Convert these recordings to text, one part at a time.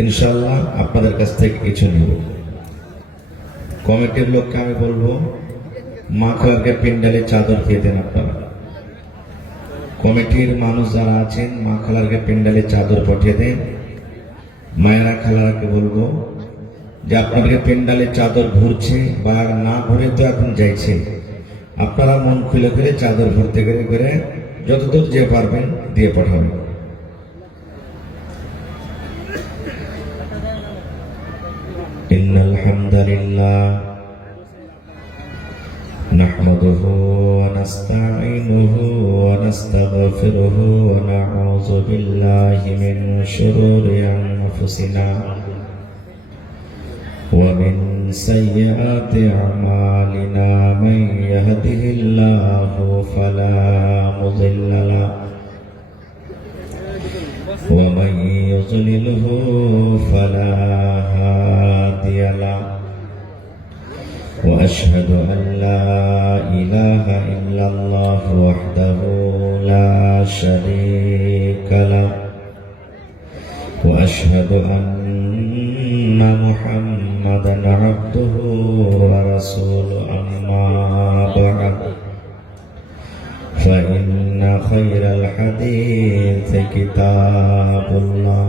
ইনশাআল্লাহ আপনাদের কাছ থেকে কিছু নেব। কমিটির লোককে আমি বলবো মা খালারকে পিন্ডালে চাদর দিয়ে দেন। আপনারা কমিটির মানুষ যারা আছেন মা খালারকে পিন্ডালে চাদর পাঠিয়ে দেন। মায়েরা খালারাকে বলবো যে আপনাদেরকে পিন্ডালে চাদর ভরছে বা না ভরে তো এখন যাইছে, আপনারা মন খুলে করে চাদর ভরতে করে যতদূর যে পারবেন দিয়ে পাঠাবেন। ইন্নাল হামদালিল্লাহ নাহমাদুহু ওয়া নাস্তাঈনুহু ওয়া নাস্তাগফিরুহু ওয়া নাউযু বিল্লাহি মিন শুরুরি আনফুসিনা ওয়া মিন সাইয়্যাতি আমালিনা মান ইয়াহদিহিল্লাহু ফালা মুযিল্লা লাহু ওয়া মান ইউযলিলহু ফালা হাদিয়া লাহু وأشهد أن لا إله إلا الله وحده لا شريك له وأشهد أن محمدا عبده ورسوله أما بعد فإن خير الحديث كتاب الله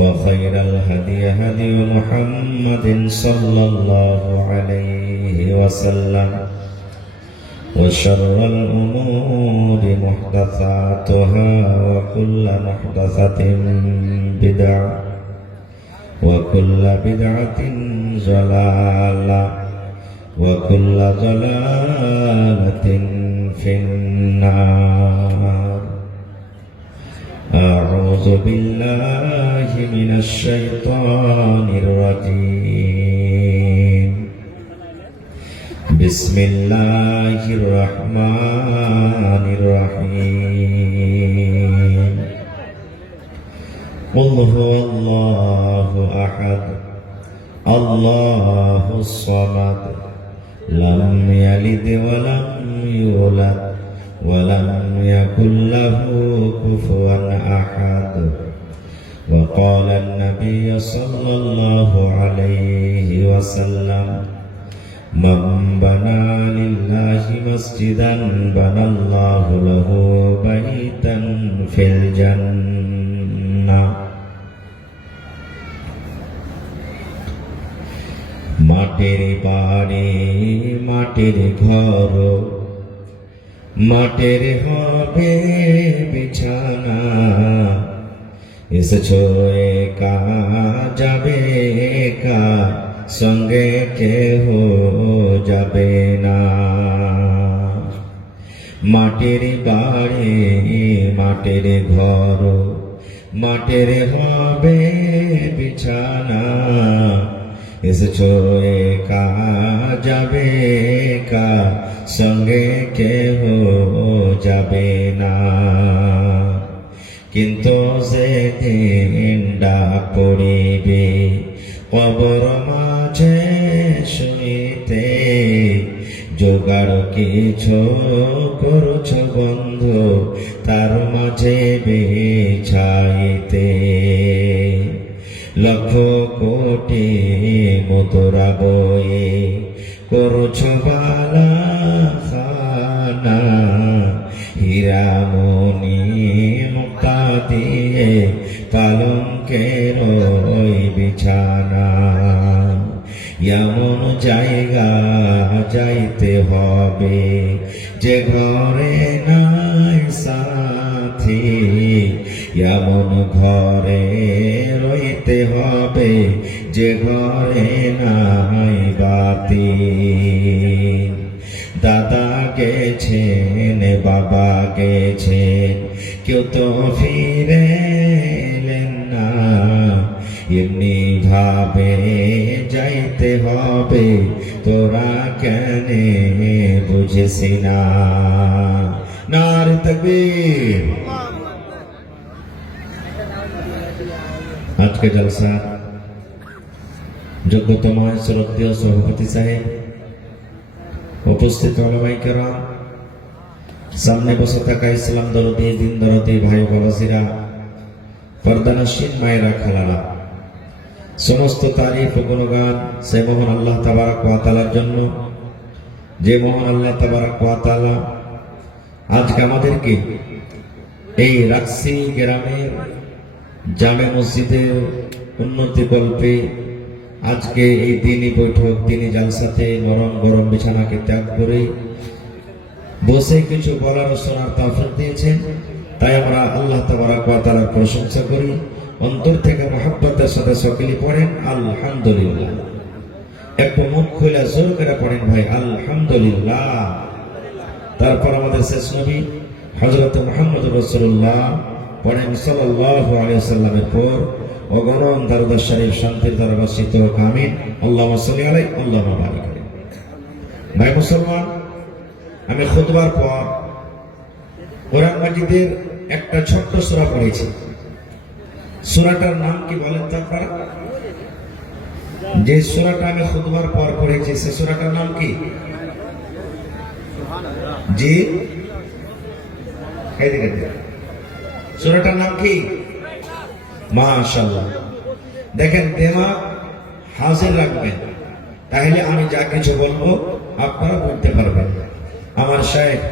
وخير الهدي هدي محمد صلى الله عليه وسلم وشر الأمور محدثاتها وكل محدثة بدعة وكل بدعة ضلالة وكل ضلالة في النار. أعوذ بالله من الشيطان الرجيم. بسم الله الرحمن الرحيم. قل هو الله أحد الله الصمد لم يلد ولم يولد ولم يكن له كفوا أحد. وقال النبي صلى الله عليه وسلم من بنى لله مسجدا بنى الله له بيتا في الجنة. মাটির বাড়ি মাটির ঘর মাটির হবে বিছানা, এসেছো একা যাবে একা সঙ্গে কেহ যাবে না। মাটির বাড়ি মাটির ঘর মাটির হবে বিছানা, এসেছো একা যাবে একা সঙ্গে কেহ যাবে না। কিন্তু যেদিন ডাক পড়িবে কবর মাঝে শুইতে, জোগাড় কিছু করছ বন্ধু তার মাঝে বিছাইতে। লক্ষ কোটি মুদ্রা বয়ে করছ বালা খানা, হীরামণি মুক্তা দিয়ে পালঙ্কের ওই বিছানা। এমন জায়গা যাইতে হবে যে ঘরে নাই সাথী, এমন ঘরে রইতে হবে যে ঘরে নাই বাতি। দাদা গেছেন বাবা গেছেন কেউ তো ফিরে এলেন না, এমনি ভাবে যাইতে হবে তোরা কেন বুঝেছি না। নারে তাকবীর। আজকে জলসা যোগ্যতম শ্রদ্ধেয় সভাপতি সাহেব, উপস্থিত ওলামায়ে কেরাম, সামনে বসে থাকা ইসলাম দরদি দিন দরদি ভাই বাবাজিরা, পর্দানসীন মায়েরা খালারা, সমস্ত তারিফ ও গুণগান সে মহান আল্লাহ তাবারক ওয়া তাআলার জন্য, যে মহান আল্লাহ তাবারক ওয়া তাআলা আজকে আমাদেরকে এই রাকসি গ্রামের জামে মসজিদের উন্নতি কল্পে আজকে এই দিনী বৈঠক, দিনী জালসাতে নরম গরম বিছানাকে ত্যাগ করে বসে কিছু বলার ও শোনার তৌফিক দিয়েছেন। তাই আমরা আল্লাহ তাবারক ওয়া তাআলার প্রশংসা করি, অন্তর থেকে মহব্বতের সাথে সকলেই পড়েন আলহামদুলিল্লাহ। একটু মুখ খুলে জোর করে পড়েন ভাই আলহামদুলিল্লাহ। তারপর আমাদের শেষ নবী হযরত মুহাম্মদ রাসূলুল্লাহ পড়েন সাল্লাল্লাহু আলাইহি ওয়াসাল্লামের পর অগণন দরুদ শরীফ শান্তির দ্বারা বর্ষিত হোক, আমিন। আল্লাহুম্মা সাল্লি আলাইহি আল্লাহুম্মা বারিক আলাইহি। ভাই মুসলমান, আমি খুতবার পর কোরআন মাজিদের একটা ছোট্ট সূরা পড়েছি। সূরাটার নাম কি বলেন তো আপনারা? যে সূরাটা আমি খুতবার পর পড়েছি সে সূরাটার নাম কি? জি, এদিকে সূরাটার নাম কি? মাশাআল্লাহ। দেখেন, দিমাগ হাজির রাখবেন, তাহলে আমি যা কিছু বলবো আপনারা বলতে পারবেন। আমার শায়েখ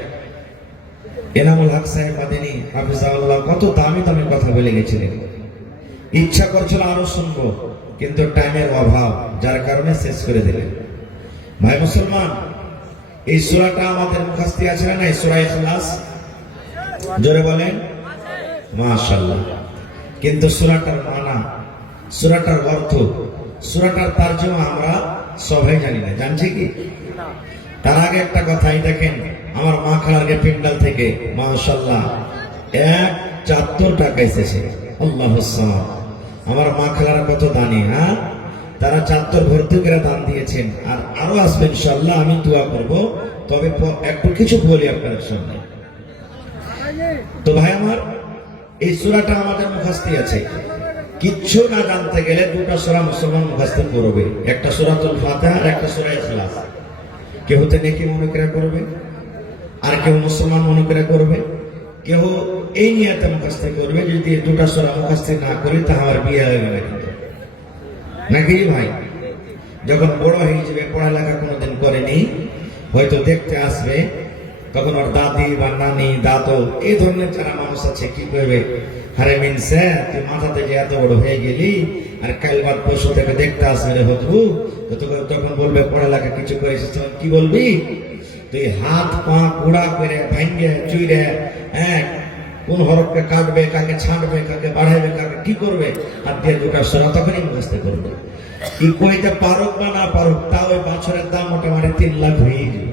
এনামুল হক সাহেব মাদানী হাফিজাহুল্লাহ কত দামি দামি কথা বলে গেছিলেন। ইচ্ছা করছিল আরো শুনবো, কিন্তু টাইমের অভাব, যার কারণে শেষ করে দিলেন। ভাই মুসলমান, এই সূরাটা আমাদের মুখস্থ আছে না? এই সূরা ইখলাস, জোরে বলেন মাশাআল্লাহ। কিন্তু সূরাটার মানা, সূরাটার অর্থ, সূরাটার তরজমা আমরা সবাই জানি না। জানছি কি? তার আগে একটা কথাই দেখেন, আমার মা খালারকে পিন্ডাল থেকে মাশাআল্লাহ 1.74 টাকা এসেছে। আল্লাহুস সামাদ। আমার মা খালারা কত দানি, হ্যাঁ? তারা 74 ভর্তি করে দান দিয়েছেন, আর আরো আসবে ইনশাআল্লাহ। আমি দোয়া করব, তবে একটু কিছু বলি আপনাদের সামনে। তো ভাই আমার, এই সূরাটা আমাদের মুখস্থ আছে। কিচ্ছু না জানতে গেলে দুটো সূরা মুসলমান মুখস্থ করবে, একটা সূরাতুল ফাতিহা আর একটা সূরা ইখলাস। কেউ তো নেকি মনে করে করবে, আর কেউ মুসলমান মনে করে করবে, কেউ এই নিয়তে মুখস্থ করবে। যদি দুটো সূরা মুখস্থ না করি তাহলে বিয়ে হয়ে গেল কিন্তু, নাকি ভাই? যখন বড় হয়ে যাবে, পড়ালেখা কোনোদিন করেনি, হয়তো দেখতে আসবে, তখন ওর দাদি বা নানি, দাদু, এই ধরনের যারা মানুষ আছে, কি করবে? আরে মিনসে, তুই মাথাতে যে এত বড় হয়ে গেলি, আর কাল বাদ পরশু থেকে দেখতে আসবে রে হতবু, তখন বলবে পড়ালেখা কিছু করেছিস, তখন কি বলবি? তুই হাত পা কুড়া করে ভাঙ্গে চুইরে, হ্যাঁ, কোন হরফকে কাটবে, কাকে ছাঁটবে, কাকে বাড়াইবে, কাকে কি করবে, আর দিয়ে দুটা সূরা তখনই মুখস্থ করবে। কি কইতে পারুক বা না পারুক, তা ওই বছরের দাম মোটামুটি 3 লাখ হয়ে যাবে,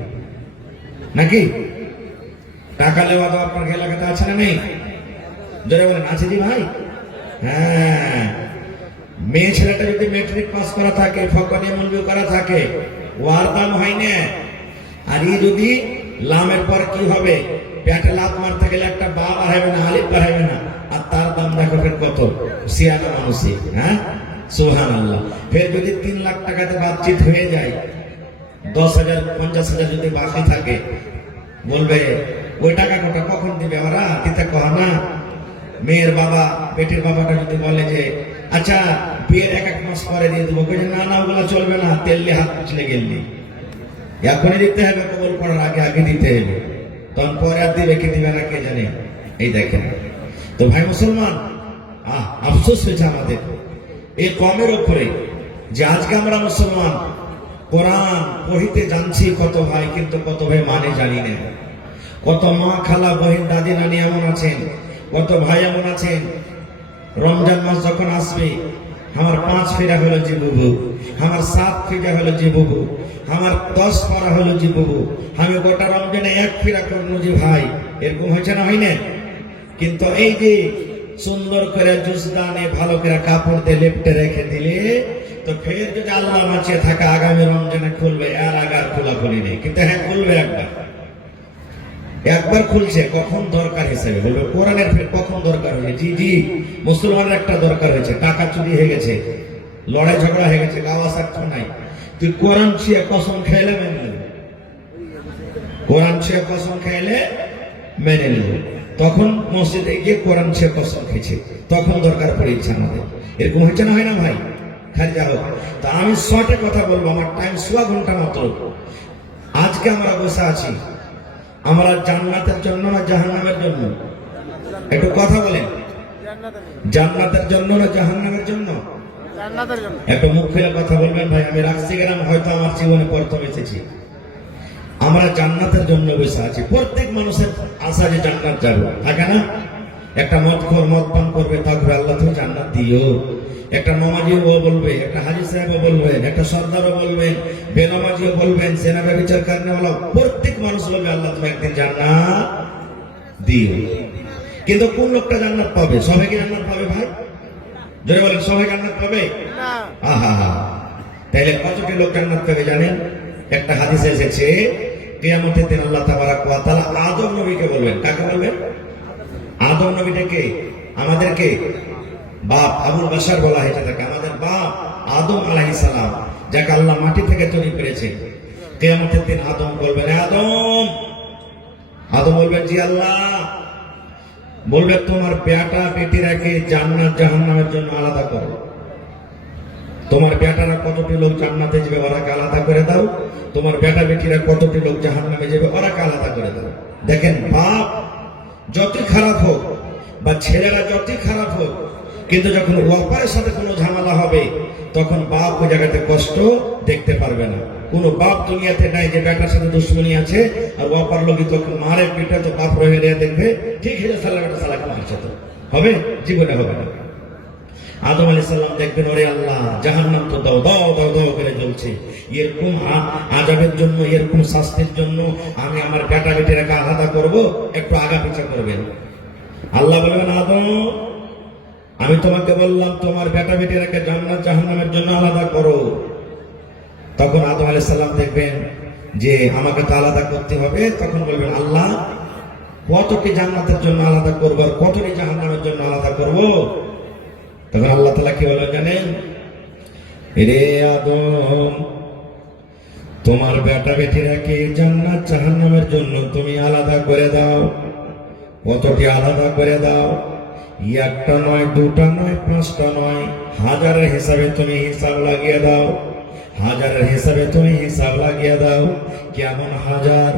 নাকি? টাকা লেওয়া দেওয়া আপনার এলাকাতে আছে না নেই? জোরে বলেন আছে জি ভাই? হ্যাঁ, মেয়ে ছেলেটা যদি ম্যাট্রিক পাস করা থাকে, ফকনে মঞ্জুর করা থাকে, ওয়ার দাম হয় না। আর এই যদি লামের পর কি হবে, পেটে লাত মারতে গেলে একটা বা বাড়াবে না, আলিফ বাড়াবে না, আর তার দাম দেখো ফের কত, সিয়ানা মানুষই। হ্যাঁ, সুবহানাল্লাহ। ফের যদি 3 লাখ টাকাতে বাতচিত হয়ে যায়, 10,000 50,000 যদি বাকি থাকে, বলবে ওই টাকা কটা কখন দিবে ওরা? দিতে কহ না। মেয়ের বাবা, বেটির বাবাটা যদি বলে যে আচ্ছা বিয়ের 1 মাস পরে দিয়ে দেবো, না না ওগুলো চলবে না, তেললে হাত পিছলে গেললি, এখনই দিতে হবে, কবল পড়ার আগে আগে দিতে হবে, তখন পরে আর দিবে কি দিবে না কে জানে। এই দেখেন তো ভাই মুসলমান, আফসোস হয়েছে আমাদের এই কমের ওপরে, যে আজকে আমরা মুসলমান কোরআন পড়িতে জানছি কত ভাই, কিন্তু কত ভাই মানে জানি না। কত মা খালা বহিন দাদি নানি এমন আছেন, কত ভাই এমন আছেন, রমজান মাস যখন আসবে, আমার 5 ফিরা হলো জি বুবু, আমার 7 ফিরা হলো জি বুবু, আমার 10 পারা হলো জি বুবু, আমি গোটা রমজানে 1 ফিরা করবো জি ভাই। এরকম হয়েছে না, হয় না? কিন্তু এই যে সুন্দর করে জুসদানে ভালো করে কাপড় দিয়ে লেপটে রেখে দিলে, তো ফের যদি আল্লাহ বাঁচিয়ে থাকে আগামী রমজানে খুলবে, আর আগার খোলাখুলি নেই। কিন্তু হ্যাঁ, খুলবে একবার খুলছে, কখন দরকার হিসেবে বলবে কোরআনের ফের কখন দরকার হয়েছে। জি জি, মুসলমানের একটা দরকার হয়েছে, টাকা চুরি হয়ে গেছে, লড়াই ঝগড়া হয়ে গেছে, গাওয়া সাক্ষ্য নাই, তুই কোরআন ছুঁয়ে কসম খাইলে মেনে নেবে, কোরআন ছুঁয়ে কসম খাইলে মেনে নেবে। তখন মসজিদে গিয়ে কোরআন ছুঁয়ে কসম খেয়েছে, তখন দরকার পড়ে ইচ্ছা আমাদের। এরকম হচ্ছে না, হয় না ভাই? খালি যাও। তা আমি শর্টে কথা বলবো, আমার টাইম 16 ঘন্টা মতো। আজকে আমরা বসে আছি, আমরা জান্নাতের জন্য না জাহান্নামের জন্য? একটু কথা বলেন, জান্নাতের জন্য না জাহান্নামের জন্য? একটু মুখ খুলে কথা বলবেন ভাই। আমি রাখছি গেলাম, হয়তো আমার জীবনে প্রথম এসেছি। আমরা জান্নাতের জন্য বসে আছি। প্রত্যেক মানুষের আশা যে জান্নাত যাবে, থাকে না? একটা মদ পান করবে, তারপরে আল্লাহ তুমি জান্নাত দিও। একটা নমাজিও বলবে, একটা হাজি সাহেবও বলবেন, একটা সর্দারও বলবেন, বেনমাজিও বলবেন, সেনাবে বিচার কারণেওয়ালা প্রত্যেক মানুষ বলবে আল্লাহ তুমি একদিন জান্নাত দিও। কিন্তু কোন লোকটা জান্নাত পাবে? সবাই কি জান্নাত পাবে ভাই? জোরে বলেন, সবাই জান্নাত পাবে? আহা, তাইলে কতটি লোক জান্নাত পাবে জানেন? একটা হাদিসে এসেছে, কিয়ামতের দিন আল্লাহ তাবারাক ওয়া তাআলা আদম নবীকে বলবেন। কাকে বলবেন? আদম নবীটাকে, আমাদেরকে বাপ আবুল বাশার বলা হয়েছে তাকে, আমাদের বাপ আদম আলাইহিস সালাম, যাকে আল্লাহ মাটি থেকে তৈরি করেছে। কিয়ামতের দিন আদম বলবেন, আদম। আদম বলবেন, জি আল্লাহ। বলবে, তোমার বেটা বেটিরাকে জান্নাত জাহান্নামের জন্য আলাদা করো। তোমার বেটারা কতটি লোক জান্নাতে যাবে, ওরাকে আলাদা করে দাও। তোমার বেটা বেটিরা কতটি লোক জাহান্নামে যাবে, ওরাকে আলাদা করে দাও। দেখেন, বাপ যতই খারাপ হোক বা ছেলেরা যতই খারাপ হোক, কিন্তু যখন ওয়াপারের সাথে কোনো ঝামেলা হবে, তখন বাপ ওই জায়গাতে কষ্ট দেখতে পারবে না। কোন বাপ দুনিয়াতে নাই যে বেটার সাথে দুশ্মনী আছে আর ওয়াপার লোকই তখন মারে পিঠে, তো বাপ রয়ে দেখবে ঠিক হয়ে সালা বেটা সালাকে মারছে, তো হবে? জীবনে হবে না। আদম আলাইহিস সালাম দেখবেন, ওরে আল্লাহ, জাহান্নাম তো দাও দাও দাও দাও করে জ্বলছে, এরকম আযাবের জন্য, এরকম শাস্তির জন্য আমি আমার বেটা বেটিরাকে আলাদা করব, একটু আগা পিছা করবেন। আল্লাহ বলবেন, আদম, আমি তোমাকে বললাম তোমার বেটা বেটিরাকে জান্নাত জাহান্নামের জন্য আলাদা করো। তখন আদম আলাইহিস সালাম দেখবেন যে আমাকে তো আলাদা করতে হবে। তখন বলবেন, আল্লাহ, কতটি জান্নাতের জন্য আলাদা করবো আর কতটি জাহান্নামের জন্য আলাদা করব? তখন আল্লাহ তাআলা কি বলেন জানেন? রে আদম, তোমার বেটা বেটিরাকে জান্নাত জাহান্নামের জন্য তুমি আলাদা করে দাও। কতটি আলাদা করে দাও? একটা নয়, দুটা নয়, পাঁচটা নয়, হাজারের হিসাবে তুমি হিসাব লাগিয়ে দাও। হাজারের হিসাবে তুমি হিসাব লাগিয়ে দাও। কেমন হাজার?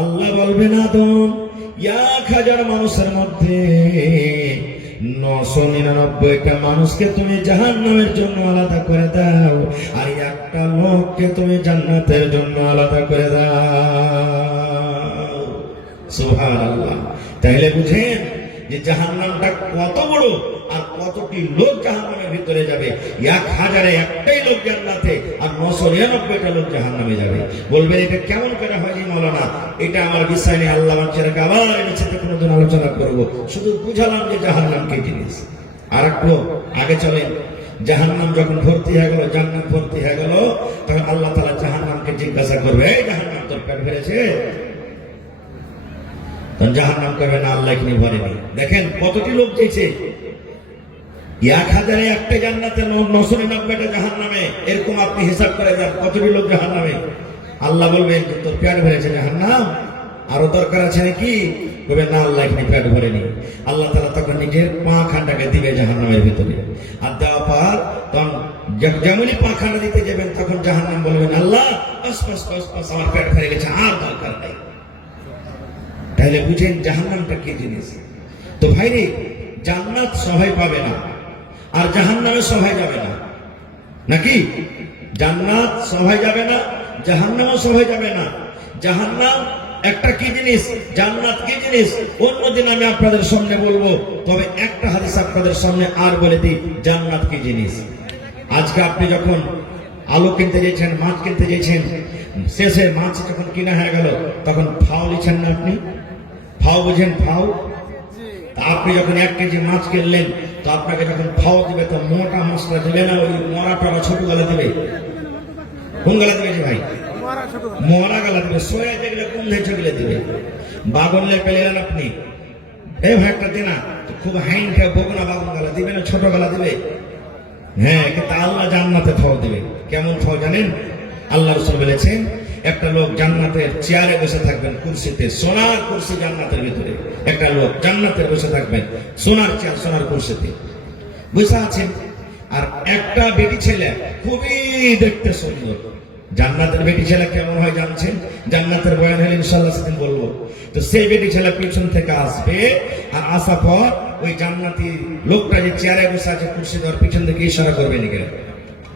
আল্লাহ বলবেন, আদম, 1000 মানুষের মধ্যে 999টা মানুষকে তুমি জাহান্নামের জন্য আলাদা করে দাও, আর একটা লোককে তুমি জান্নাতের জন্য আলাদা করে দাও। সুবহানাল্লাহ। তাহলে বুঝেন যে জাহান্নামটা কত বড় আর কতটি লোক জাহান্নামের ভিতরে যাবে। 1000-এ একটাই লোক জান্নাতে আর 999টা লোক জাহান্নামে যাবে। বলবেন, এটা কেমন করে হয় মাওলানা? এটা আমার বিষয় নিয়ে আল্লাহ বাচ্চারাকে আবার এর সাথে কোনোদিন আলোচনা করবো। শুধু বুঝালাম যে জাহান্নাম কি জিনিস। আর একটু আগে চলেন। জাহান্নাম যখন ভর্তি হয়ে গেল, জান্নাত ভর্তি হয়ে গেল, তখন আল্লাহ তাআলা জাহান্নামকে জিজ্ঞাসা করবে, এই জাহান্নাম, তোর পেট ভরেছে? জাহান্নাম করবে না, আল্লাহ কিনে ভরেনি। দেখেন কতটি লোক যেছে। 1000-এ একটা জান্নাতে, 999টা জাহান্নামে। এরকম আপনি হিসাব করে দেন কতটি লোক জাহান্নামে। আল্লাহ বলবেন যে তোর পেট ভরেছে জাহান্নাম, আরো দরকার আছে নাকি? বলবে না, আল্লাহ এখানে পেট ভরেনি। আল্লাহ তাআলা তখন নিজের পা খান্ডাকে দিবে জাহান্নামের ভিতরে। আর দেওয়া পর তখন যেমনই পা খান্ডা দিতে যাবেন, তখন জাহান্নাম বলবেন, আল্লাহ, আমার পেট ভরে গেছে, আর দরকার নেই। তাহলে বুঝেন জাহান্নামটা কি জিনিস। তো ভাইরে, জান্নাত সবাই পাবে না, আর জাহান্নামে সবাই যাবে না, নাকি? জান্নাত সবাই যাবে না, জাহান্নামও সবাই যাবে না। জাহান্নাম একটা কি জিনিস, জান্নাত কি জিনিস, অন্যদিন আমি আপনাদের সামনে বলবো। তবে একটা হাদিস আপনাদের সামনে আর বলে দিই, জান্নাত কি জিনিস। আজকে আপনি যখন আলু কিনতে গেছেন, মাছ কিনতে গেছেন, শেষে মাছ যখন কিনা হয়ে গেল, তখন ফাও নিচ্ছেন না আপনি? ফাও বুঝেন? ফাও। আপনি যখন 1 কেজি মাছ কিনলেন, তো আপনাকে যখন ফাও দিবে, তো মোটা মাছটা দিবে না, ওই মরাটা ছোট গলা দিবে? কোন গলা দিবে যে ভাই? মরা গলা দিবে। সোয়া যেগুলো কোন ছেগুলো দিবে? বাগনলে পেলেন আপনি, এই ভাই একটা দিনা খুব হাইন খেয়ে বগুনা বাগন গলা দিবে না, ছোট গলা দিবে? হ্যাঁ, কিন্তু আল্লাহ জান্নাতে ফাও দিবে। কেমন ফাও জানেন? আল্লাহ রাসূল বলেছেন, একটা লোক জান্নাতের চেয়ারে বসে থাকবেন, কুরসিতে, সোনার কুরসি জান্নাতের ভিতরে। একটা লোক জান্নাতে বসে থাকবেন, সোনার চেয়ার, সোনার কুরসিতে। বসে আছেন, আর একটা বেটি ছেলে খুবই দেখতে সুন্দর। জান্নাতের বেটি ছেলে কেমন হয় জানছেন? জান্নাতের বয়ান হলে ইনশাআল্লাহ সেদিন বলবো। তো সেই বেটি ছেলে পিছন থেকে আসবে, আর আসার পর ওই জান্নাতি লোকটা যে চেয়ারে বসে আছে কুর্সি ধর পিছন থেকে ইশারা করবে,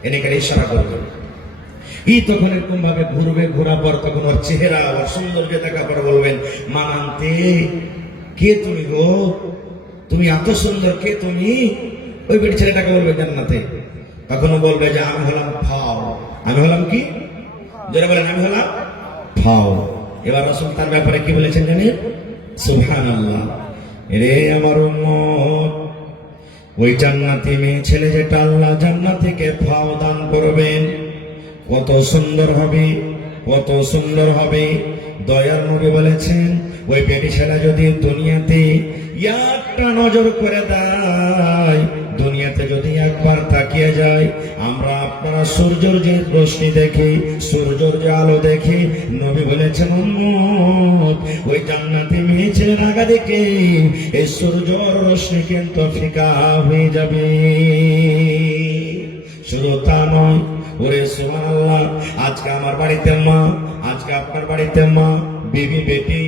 এনেকে ইশারা করবে। তখন এরকম ভাবে ঘুরবে, ঘোরার পর তখন ওর চেহারা ওর সৌন্দর্য দেখা পরে বলবেন, মানান্তে কে তুমি গো, তুমি এত সুন্দর, কে তুমি? ওই বেটি ছেলেটাকে বলবে জান্নাতে, তখনও বলবে যে আমি হলাম ফাও। আমি হলাম কি? যারা বলেন আমি হলাম ফাও। এবার রাসূল তার ব্যাপারে কি বলেছেন জানেন? সুবহানাল্লাহ। রে আমার উম্মত, ওই জান্নাতি মেয়ে ছেলে যেটা আল্লাহ জান্নাত থেকে ফাও দান করবেন, কত সুন্দর হবে, কত সুন্দর হবে। দয়ার নবী বলেছেন, ওই বেটি ছেলে যদি দুনিয়াতে একটা নজর করে দেয়, দুনিয়াতে যদি একবার তাকিয়ে যায়, আমরা আপনারা সূর্যের যে রশ্মি দেখি, সূর্যের যে আলো দেখি, নবী বলেছেন উম্মত, ওই জান্নাতি মেয়ে ছেলের আগা দেখে এই সূর্যের রশ্মি কিন্তু ফিকা হয়ে যাবে। শুধু তা নয়, ওরে সুবহানাল্লাহ, আজকে আমার বাড়িতে মা, আজকে আপনার বাড়িতে মা, বিবি, বেটি,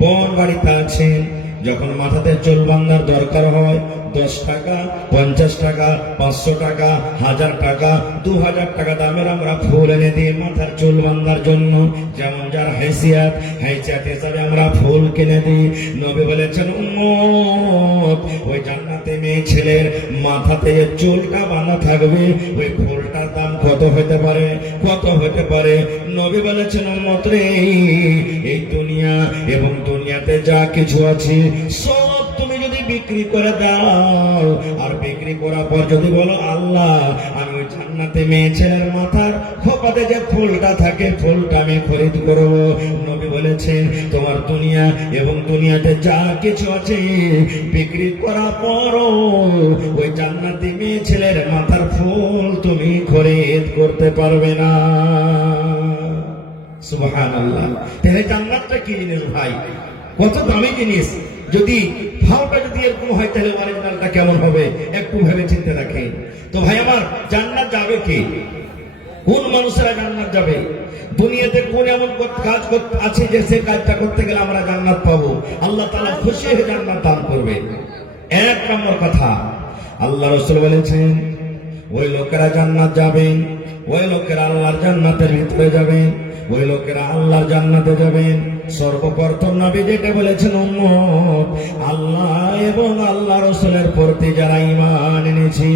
বোন বাড়িতে আছেন, যখন মাথাতে চুল বাঁধার দরকার হয় 10 টাকা, 50 টাকা, 500 টাকা, 1000 টাকা, 2000 টাকা দামের আমরা ফুল এনে দিই মাথার চুল বাঁধার জন্য। যেমন যার হাইসিয়াত হিসাবে আমরা ফুল কিনে দিই। নবী বলেছেন উম্মত, ওই জান্নাতে মেয়ে ছেলের মাথাতে যে চুলটা বাঁধা থাকবে, ওই ফুলটার দাম কত হতে পারে, কত হতে পারে? নবী বলেছেন উম্মত রে, এই দুনিয়া এবং দুনিয়াতে যা কিছু আছে সব তুমি যদি বিক্রি করে দাও, আর বিক্রি করার পর যদি বলো আল্লাহ আমি ওই জান্নাতে মেয়ে ছেলের মাথার খোপাতে যে ফুলটা থাকে ফুলটা আমি খরিদ করব, নবী বলেছেন তোমার দুনিয়া এবং দুনিয়াতে যা কিছু আছে বিক্রি করার পরও ওই জান্নাতি মেয়ে ছেলের মাথার ফুল তুমি খরিদ করতে পারবে না। সুবহানাল্লাহ। তাহলে জান্নাতটা কি জিনিস ভাই? কত দামি জিনিস। যদি ভাওটা যদি এরকম হয় তাহলে অরিজিনালটা কেমন হবে একটু ভেবে চিন্তে রাখেন। তো ভাই আমার, জান্নাত যাবে কে? কোন মানুষেরা জান্নাত যাবে? দুনিয়াতে কোন এমন কাজ আছে যে সে কাজটা করতে গেলে আমরা জান্নাত পাবো, আল্লাহ তাআলা খুশি হয়ে জান্নাত দান করবে। এক নম্বর কথা, আল্লাহ রাসূল বলেছেন ওই লোকেরা জান্নাত যাবেন, ওই লোকেরা আল্লাহর জান্নাতের ভিতরে যাবেন, ওই লোকেরা আল্লাহর জান্নাতে যাবেন। সর্বপ্রথম নবী যেটা বলেছেন উম্মত, আল্লাহ এবং আল্লাহ রাসূলের প্রতি যারা ঈমান এনেছি,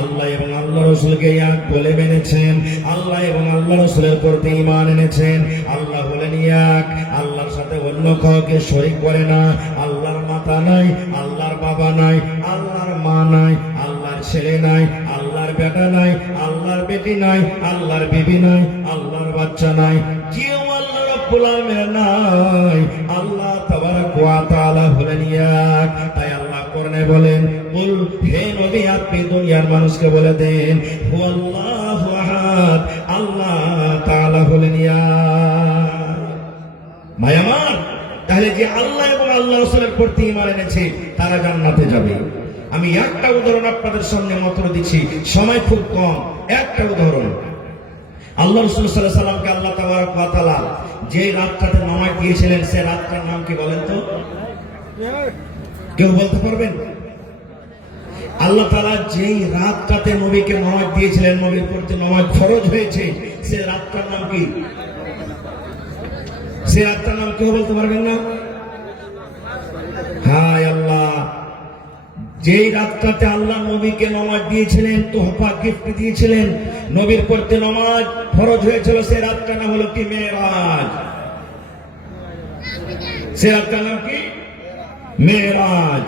আল্লাহ এবং আল্লাহ রাসূলকে এক বলে মেনেছেন, আল্লাহ এবং আল্লাহ রাসূলের প্রতি ঈমান এনেছেন, আল্লাহ বলেন এক, আল্লাহর সাথে অন্য কাউকে শরীক করে না, আল্লাহর মাতা নাই, আল্লাহর বাবা নাই, আল্লাহর মা নাই, আল্লাহর ছেলে নাই, আল্লাহর বেটা নাই, আল্লাহর বেটি নাই, আল্লাহর বিবি নাই, আল্লাহর বাচ্চা নাই, কেউ আল্লাহ রাব্বুল আলামিন নাই, আল্লাহ তাবারক ওয়া তাআলা হলেন এক। তাই আল্লাহ কোরআনে বলেন, বল হে নবী আপনি দুনিয়ার মানুষকে বলে দেন হুয়াল্লাহু আহাদ, আল্লাহ তাআলা হলেন এক। ভাই আমার, তাহলে যে আল্লাহ এবং আল্লাহ রাসূলের প্রতি ঈমান এনেছে তারা জান্নাতে যাবে। আমি একটা উদাহরণ আপনাদের সামনে মাত্র দিচ্ছি, সময় খুব কম। একটা উদাহরণ, আল্লাহ রাসূল সাল্লাল্লাহু আলাইহি সাল্লামকে আল্লাহ তাবারক ওয়া তাআলা যে রাতটাতে নামাজ দিয়েছিলেন সে রাতটার নাম কি বলেন তো? কেউ বলতে পারবেন? আল্লাহ তাআলা যেই রাতটাতে নবীকে নামাজ দিয়েছিলেন, নবীর প্রতি নামাজ ফরজ হয়েছে, সে রাতটার নাম কি? সে রাতটার নাম কেউ বলতে পারবেন না? হায় আল্লাহ, যেই রাতটাতে আল্লাহ নবীকে নামাজ দিয়েছিলেন, তোহফা গিফট দিয়েছিলেন, নবীর প্রতি নামাজ ফরজ হয়েছিল, সে রাতটার নাম হলো কি? মেরাজ। সে রাতটার নাম কি? মেরাজ।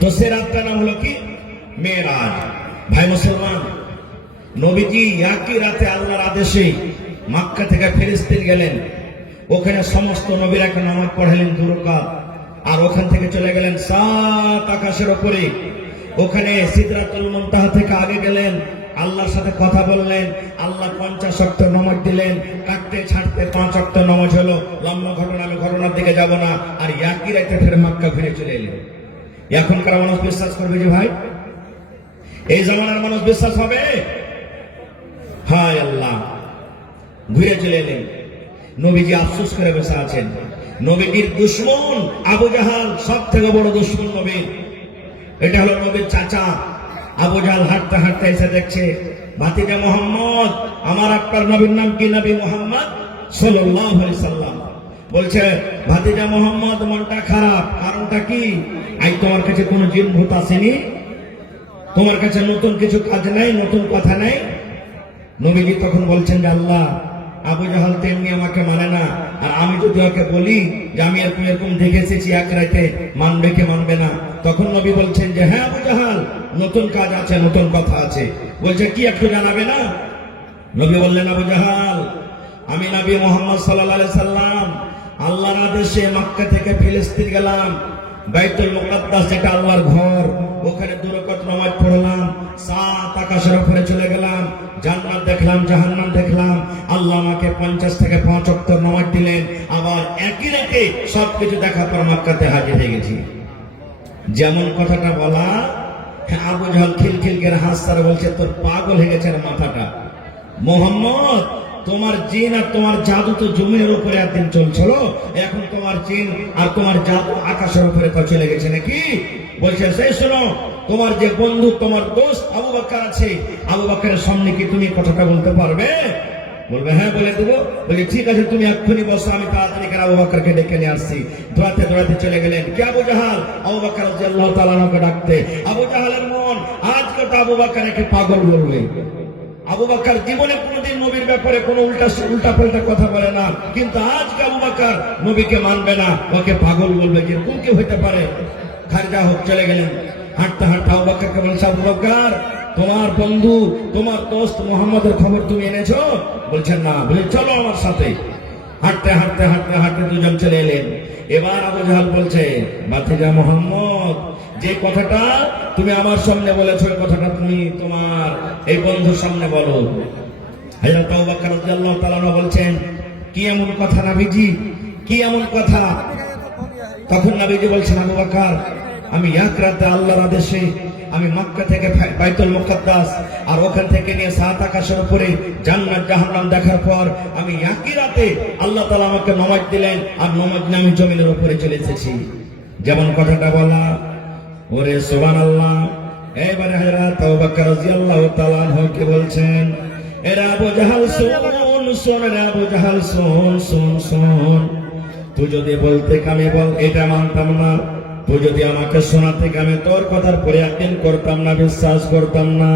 তো সে রাতটার নাম হলো কি? মেরাজ। ভাই মুসলমান, নবীজি একই রাতে আল্লাহর আদেশে মক্কা থেকে ফিলিস্তিন গেলেন, ওখানে সমস্ত নবীরাকে নামাজ পড়ালেন 2 রাকাত, আর ওখান থেকে চলে গেলেন 7 আকাশের উপরে, ওখানে সিদরাতুল মুনতাহা থেকে আগে গেলেন আল্লাহর সাথে কথা বললেন, আল্লাহ 50 ওয়াক্ত নামাজ দিলেন, কাটতে ছাড়তে 5 ওয়াক্ত নামাজ হলো। লম্বা ঘটনা, আমি ঘটনার দিকে যাব না। আর একই রাতে ফের মক্কা ফিরে চলে এলেন। এখনকার মানুষ বিশ্বাস করবে যে ভাই এই জামানার মানুষ বিশ্বাস হবে? হায় আল্লাহ, ঘুরে চলে এলেন। নবীজি আফসোস করে বসে আছেন। নবীজির দুশমন আবু জাহাল, সব থেকে বড় দুশমন নবীর। এটা হলো নবীর চাচা। আবু জাহাল হাঁটতে হাঁটতে এসে দেখছে ভাতিজা মোহাম্মদ, আমার আপনার নবীর নাম কি? নবী মোহাম্মদ সাল্লাল্লাহু আলাইহি সাল্লাম। বলছে ভাতিজা মোহাম্মদ, মনটা খারাপ, কারণটা কি? আই তোমার কাছে কোনো জিন ভূত আসেনি? তোমার কাছে নতুন কিছু কাজ নাই, নতুন কথা নাই? নবীজি তখন বলছেন যে আল্লাহ, আবু জাহাল তেমনি আমাকে মানে না, আর আমি যদি ওকে বলি যে আমি এরকম এরকম দেখে এসেছি এক রাতে, মানবে কি মানবে না? তখন নবী বলছেন যে হ্যাঁ আবু জাহাল, নতুন কাজ আছে, নতুন কথা আছে। বলছে কি, একটু জানাবে না? নবী বললেন আবু জাহাল, আমি নবী মুহাম্মদ সাল্লাল্লাহু আলাইহি সাল্লাম আল্লাহর আদেশে মক্কা থেকে ফিলিস্তিন গেলাম। বাইতুল মুকাদ্দাস, যেটা আল্লাহর ঘর, ওখানে 2 রাকাত নামাজ পড়লাম। 7 আকাশের উপরে চলে গেলাম, জান্নাত দেখলাম, জাহান্নাম দেখলাম। আল্লাহ আমাকে 50 থেকে 5 ওয়াক্ত নামাজ দিলেন। আবার একই রাতে সবকিছু দেখার পর মক্কাতে হাজির হয়ে গেছি। যেমন কথাটা বলা, আবু জাহাল খিলখিল করে হাসছে, বলছে তোর পাগল হয়ে গেছে মাথাটা। মোহাম্মদ, তোমার জিন আর তোমার জাদু তো জমিনের উপরে একদিন চলছিল, এখন তোমার জিন আর তোমার জাদু আকাশের উপরে তো চলে গেছে নাকি? বলছে সেই শোনো, তোমার যে বন্ধু, তোমার দোস্ত আবু বকর আছে, আবু বকরের সামনে কি তুমি কথাটা বলতে পারবে? বলবে হ্যাঁ, বলে দেবো। বলি ঠিক আছে, তুমি এক্ষুনি বসো, আমি তাড়াতাড়ি করে আবু বকরকে ডেকে নিয়ে আসছি। দৌড়াতে দৌড়াতে চলে গেলেন। কে? আবু জাহাল। আবু বকর রাদিয়াল্লাহু তাআলা আনহুকে ডাকতে। আবু জাহালের মন আজকে তো আবু বকরকে পাগল বলবে। আবু বকর জীবনে কোনোদিন নবীর ব্যাপারে কোনো উল্টা পাল্টা কথা বলে না, কিন্তু আজকে আবু বকর নবীকে মানবে না, ওকে পাগল বলবে। যে কোন কেউ হইতে পারে? খারজা হোক। চলে গেলেন। হাঁটতে হাঁটতে আবু বকরকে বলছে, আবু বকর, তোমার বন্ধু, তোমার দোস্ত মুহাম্মদের খবর তুমি এনেছো? বলছেন না। বলে চলো আমার সাথে। হাঁটতে হাঁটতে হাঁটতে হাঁটতে দুজন চলে এলেন। এবার আবু জাহাল বলছে, ভাতিজা মুহাম্মদ, যে কথাটা তুমি আমার সামনে বলেছো, ওই কথাটা তুমি তোমার এই বন্ধুর সামনে বলো। হযরত আবু বকর রাদিয়াল্লাহু তাআলা বলছেন, কি এমন কথা নবীজি, কি এমন কথা? তখন নবীজি বলছেন, আবু বকর, আমি এক রাতে আল্লাহর আদেশে আমি মক্কা থেকে বাইতুল মুকাদ্দাস আর ওখান থেকে নিয়ে 7 আকাশের উপরে জান্নাত জাহান্নাম দেখার পর আমি একই রাতে আল্লাহ তাআলা আমাকে নামাজ দিলেন, আর নামাজ নিয়ে আমি জমিনের উপরে চলে এসেছি। যেমন কথাটা বলা। ওরে সুবহানাল্লাহ। এবারে হযরত আবু বকর রাদিয়াল্লাহু তাআলা আনহু কি বলছেন, এরা আবু জাহাল শোন, রে আবু জাহাল শোন, তুই যদি বলতে আমি বল এটা মানতাম না, তুই যদি আমাকে শোনাতে আমি তোর কথার পরে একদিন করতাম না, বিশ্বাস করতাম না।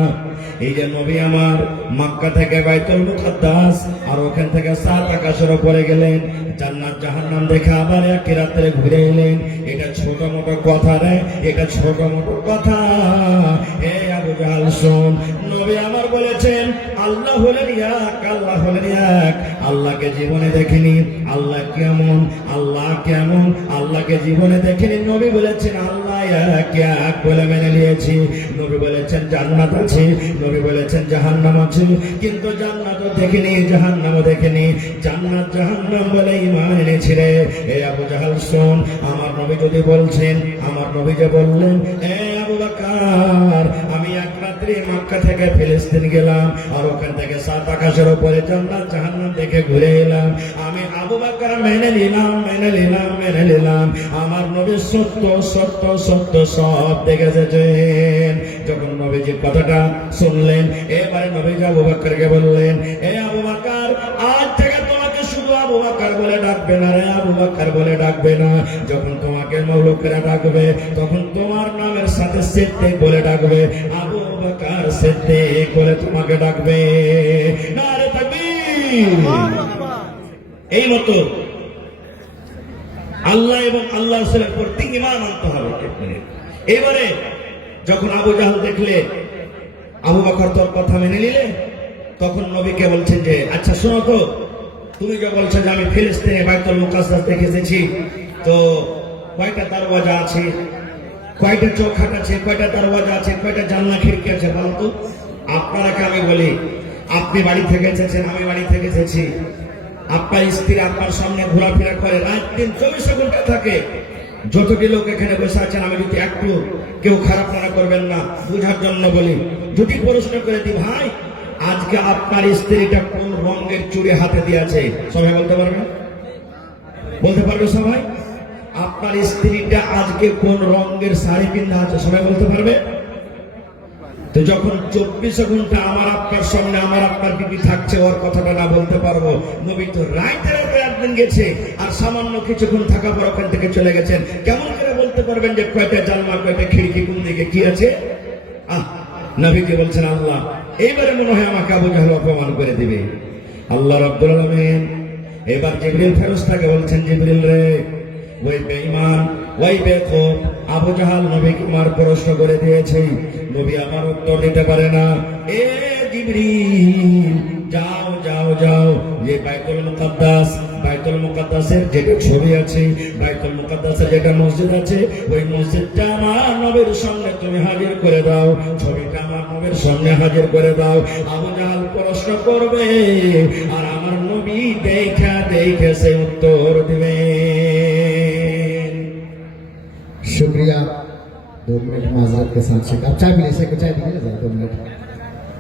এই যে নবী আমার মক্কা থেকে বাইতুল মুকাদ্দাস আর ওখান থেকে 7 আকাশের উপরে গেলেন, জান্নাত জাহান্নাম দেখে আবার একই রাত্রে ঘুরে এলেন, এটা ছোট মোটো কথা রে, এটা ছোট মোটো কথা। হে আবু জাহাল শোন, নবী আমার বলেছেন আল্লাহ হলেন এক, আল্লাহ হলেন এক। আল্লাহকে জীবনে দেখিনি, আল্লাহ কেমন, আল্লাহ কেমন, আল্লাহকে জীবনে দেখিনি। নবী বলেছেন আল্লাহ এক, এক বলে মেনে নিয়েছি। নবী বলেছেন জান্নাত আছে, নবী বলেছেন জাহান্নাম আছে, কিন্তু জান্নাতও দেখিনি, জাহান্নামও দেখিনি। জান্নাত জাহান্নাম বলে ঈমান এনেছি রে। এ আবু জাহাল শোন, আমার নবী যদি বলছেন, আমার নবী যে বললেন, এ আবু বকর, আমি এক রাত্রি মক্কা থেকে ফিলিস্তিন গেলাম, আর ওখান থেকে 7 আকাশের উপরে জান্নাত জাহান্নাম দেখে ঘুরে এলাম। আমি আবু বকর মেনে নিলাম, আমার নবী সত্য সত্য সত্য সব দেখে এসেছেন। যখন নবীজি কথাটা শুনলেন, এবারে নবীজি আবু বকরকে বললেন, এ আবু বকর, আজ থেকে তোমাকে শুধু আবু বকর বলে ডাকবে না রে, আবু বকর বলে ডাকবে না। যখন তোমাকে লোকেরা ডাকবে, তখন তোমার নামের সাথে সিদ্দিক বলে ডাকবে, আবু বকর সিদ্দিক বলে তোমাকে ডাকবে। নারে তাকবীর। এই মতো আল্লাহ এবং আল্লাহ রাসূলের প্রতি ঈমান আনতে হবে। এবারে যখন আবু জাহাল দেখলে আবু বকর তোর কথা মেনে নিলে, তখন নবীকে বলছেন যে আচ্ছা শোনো তো, তুমি যে বলছো যে আমি ফিলিস্তিনে বাইতুল মুকাদ্দাস দেখে এসেছি, তো কয়টা দরওয়াজা আছে, কয়টা চৌখাট আছে, কয়টা দরওয়াজা আছে, কয়টা জানলা খিড়কি আছে বলো তো? আপনারাকে আমি বলি, আপনি বাড়ি থেকে এসেছেন, আমি বাড়ি থেকে এসেছি, আপনার স্ত্রী আপনার সামনে ঘোরাফেরা করে, রাত দিন 24 ঘন্টা থাকে। যতটি লোক এখানে বসে আছেন, আমি যদি একটু কেউ খারাপ মনে করবেন না, বুঝার জন্য বলি, যদি প্রশ্ন করে দিই, ভাই আজকে আপনার স্ত্রীটা কোন রঙের চুড়ি হাতে দিয়েছে, সবাই বলতে পারবে? বলতে পারবে সবাই? আপনার স্ত্রীটা আজকে কোন রঙের শাড়ি পিন্ধা আছে, সবাই বলতে পারবে? তো যখন 24 ঘন্টা আমার আপনার সামনে আমার আপনার বিবি থাকছে, ওর কথাটা না বলতে পারবো? নবী তো রাইতের উপরে একদিন গেছে, আর সামান্য কিছুক্ষণ থাকা পর ওখান থেকে চলে গেছেন, কেমন করে বলতে পারবেন যে কয়টা জানলা, কয়টা খিড়কি, কোন দিকে কি আছে? নবীকে বলছেন আল্লাহ এইবারে মনে হয় আমাকে আবু জাহল অপমান করে দিবে। আল্লাহ রাব্বুল আলামিন এবার জিবরিল ফেরেশতাকে বলছেন, জিবরিল রে, ওই বেঈমান, ওই বেকুব আবু জাহাল নবীকে মার প্রশ্ন করে দিয়েছে, নবী আমার উত্তর দিতে পারে না। এ জিবরিল, যাও যাও যাও, যে বাইতুল মুকাদ্দাসের যেটা ছবি আছে, বাইতুল মুকাদ্দাসের যেটা মসজিদ আছে, ওই মসজিদটা আমার নবীর সামনে তুমি হাজির করে দাও, ছবিটা আমার নবীর সামনে হাজির করে দাও। আবু জাহাল প্রশ্ন করবে, আর আমার নবী দেখে সে উত্তর দিবে। शुक्रिया। 2 मिनट माजरत के साथ अब चाय भी ले सके, चाय दीजिए जरा 2 मिनट।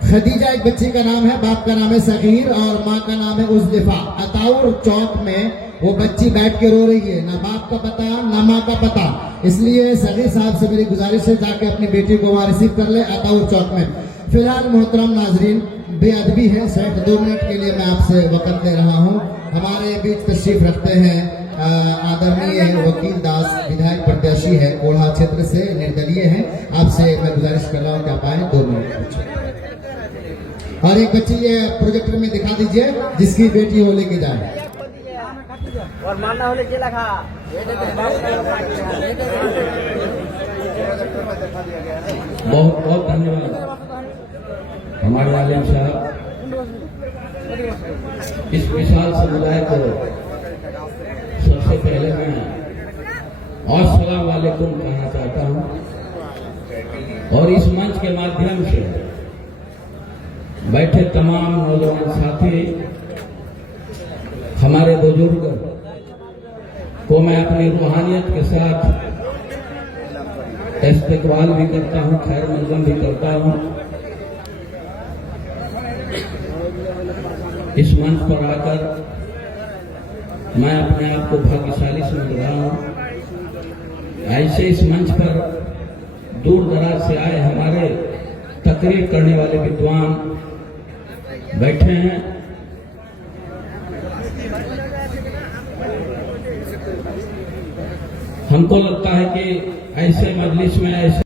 खदीजा एक बच्ची का नाम है, बाप का नाम है सगीर और माँ का नाम है उज़लिफा। अताउर चौक में वो बच्ची बैठ के रो रही है, ना बाप का पता ना माँ का पता। इसलिए सगीर साहब से मेरी गुजारिश है, जाके अपनी बेटी को वहाँ रिसीव कर ले अताउर चौक में। फिलहाल मोहतरम नाजरीन, बेअदबी है, सिर्फ 2 मिनट के लिए मैं आपसे वक़्त ले रहा हूँ। हमारे बीच तशरीफ रखते हैं आदरणीय वकील दास, विधायक प्रत्याशी है कोढ़ा क्षेत्र से, निर्दलीय हैं। आपसे मैं गुजारिश कर रहा हूँ कि आप आए 2 मिनट। और एक बच्ची ये प्रोजेक्टर में दिखा दीजिए जिसकी बेटी हो लेके जाए। और मानना होले के लखा बहुत बहुत धन्यवाद हमारे आलिम साहब। इस विशाल समुदाय को सबसे पहले मैं अस्सलाम वालेकुम कहना चाहता हूँ, और इस मंच के माध्यम से बैठे तमाम नौजवान साथी, हमारे बुजुर्ग को मैं अपनी रूहानियत के साथ इस्तकबाल भी करता हूँ, खैर मक़दम भी करता हूँ। इस मंच पर आकर मैं अपने आप को भाग्यशाली समझ रहा हूँ। ऐसे इस मंच पर दूर दराज से आए हमारे तकरीर करने वाले विद्वान बैठे हैं। हमको लगता है कि ऐसे मजलिस में ऐसे